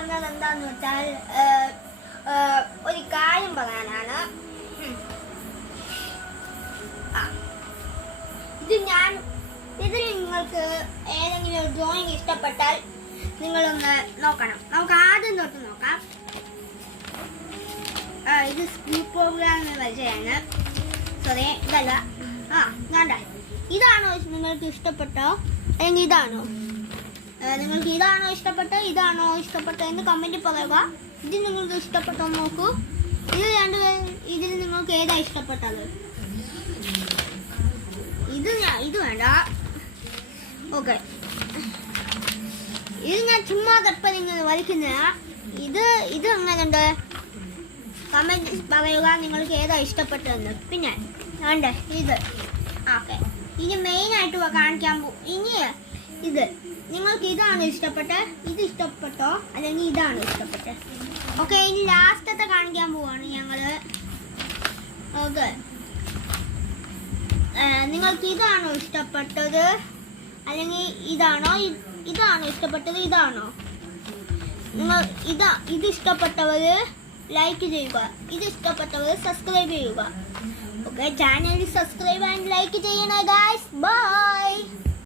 വന്നത് എന്താന്ന് വെച്ചാൽ ഒരു കാര്യം പറയാനാണ്. ഇതിൽ നിങ്ങൾക്ക് ഏതെങ്കിലും ഒരു ഡ്രോയിങ് ഇഷ്ടപ്പെട്ടാൽ നിങ്ങളൊന്ന് നോക്കണം. നമുക്ക് ആദ്യം തൊട്ട് നോക്കാം. ഇത് സ്കൂൾ പ്രോഗ്രാം വരെയാണ്. സോറി, ഇതല്ല. വേണ്ട, ഇതാണോ നിങ്ങൾക്ക് ഇഷ്ടപ്പെട്ടോ അല്ലെങ്കിൽ ഇതാണോ? നിങ്ങൾക്ക് ഇതാണോ ഇഷ്ടപ്പെട്ടത് എന്ന് കമൻറ്റിൽ പറയുക. ഇത് നിങ്ങൾക്ക് ഇഷ്ടപ്പെട്ടോ നോക്കൂ. ഇതിൽ നിങ്ങൾക്ക് ഏതാ ഇഷ്ടപ്പെട്ടത്? ഇത് വേണ്ട. ഓക്കെ, ഇത് ഞാൻ ചുമ്മാ തപ്പം നിങ്ങൾ വലിക്കുന്ന. ഇത് എങ്ങനെയുണ്ട്? കമൻറ്റ് പറയുക നിങ്ങൾക്ക് ഏതാ ഇഷ്ടപ്പെട്ടതെന്ന്. പിന്നെ വേണ്ട ഇത്. ഓക്കെ, ഇനി മെയിനായിട്ട് കാണിക്കാൻ ഇനി ഇത് നിങ്ങൾക്ക് ഇതാണ് ഇഷ്ടപ്പെട്ടത്? ഇത് ഇഷ്ടപ്പെട്ടോ അല്ലെങ്കിൽ ഇതാണ് ഇഷ്ടപ്പെട്ടത്? ഓക്കെ, ഇനി ലാസ്റ്റത്തെ കാണിക്കാൻ പോവാണ് ഞങ്ങൾ. ഓക്കെ, നിങ്ങൾക്ക് ഇതാണോ ഇഷ്ടപ്പെട്ടത് അല്ലെങ്കിൽ ഇതാണോ ഇഷ്ടപ്പെട്ടത്? ഇതാണോ നിങ്ങൾ ഇത് ഇഷ്ടപ്പെട്ടവർ ലൈക്ക് ചെയ്യുക, ഇത് ഇഷ്ടപ്പെട്ടവർ സബ്സ്ക്രൈബ് ചെയ്യുക. Okay, channel subscribe and like ചെയ്യണേ ഗായ്സ്. ബൈ.